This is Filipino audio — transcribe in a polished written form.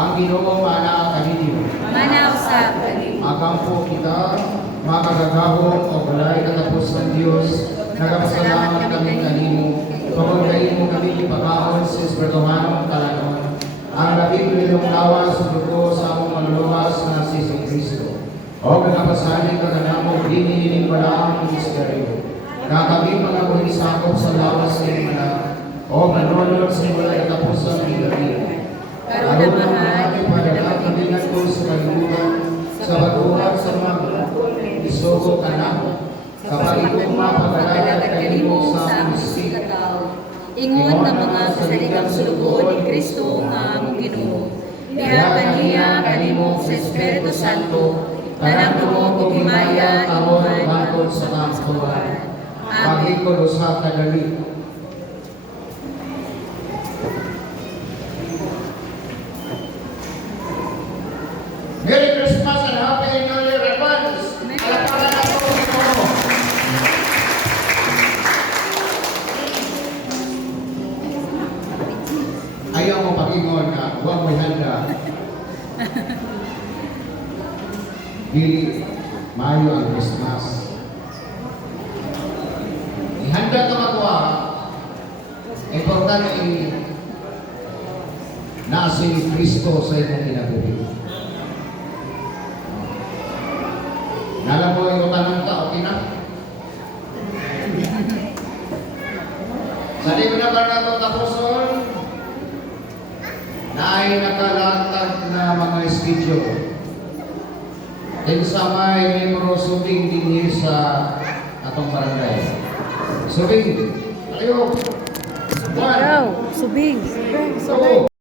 ang Ginoo ana kanino. Manaw sa kanimo. Agampo kita, makagagahong o balay katapos ng Diyos, nagapasalamat kami kanimo, pagpagayin mo kami ipakaon sa Espirituhanong talanon, ang labing milong lawas sa dugo sa among maluluwas na si Kristo. O nagkapasahin ka na mo, dinihiling wala ang misteryo. Na kami mga buhisakop sa lawas ng mga, o manunod sa mga katapusan ng gabi. Karoon na mahal, padala kami ng Diyos sa kalimutan, sa pag-uwag sa mga isugo ka na, kapag ito mapagalagat kanimo sa among espiritu. Ingon na mga kasaligang sulugoon ni Kristo nga among Ginoo. Diha niya kanimo sa Espiritu Santo, tanang tumo kung himaya amon bakod sa kampuan. Pagi ko sa kadali. Merry Christmas and Happy New Year advance! Alapakan ako Ginoo. Ayaw mo pagingon na huwag may handa. Dili, Mayo ang Christmas. Ihanda ka magawa, importante na si Kristo sa inyong kinabuhi. Nalam mo yung tanong ka, okay na? Sa di mo na ba nato tapuson? Na ay nakalatag na mga schedule. Sa may membro subing din sa atong barangay. Subing, ayaw. Ikaw, subing. So,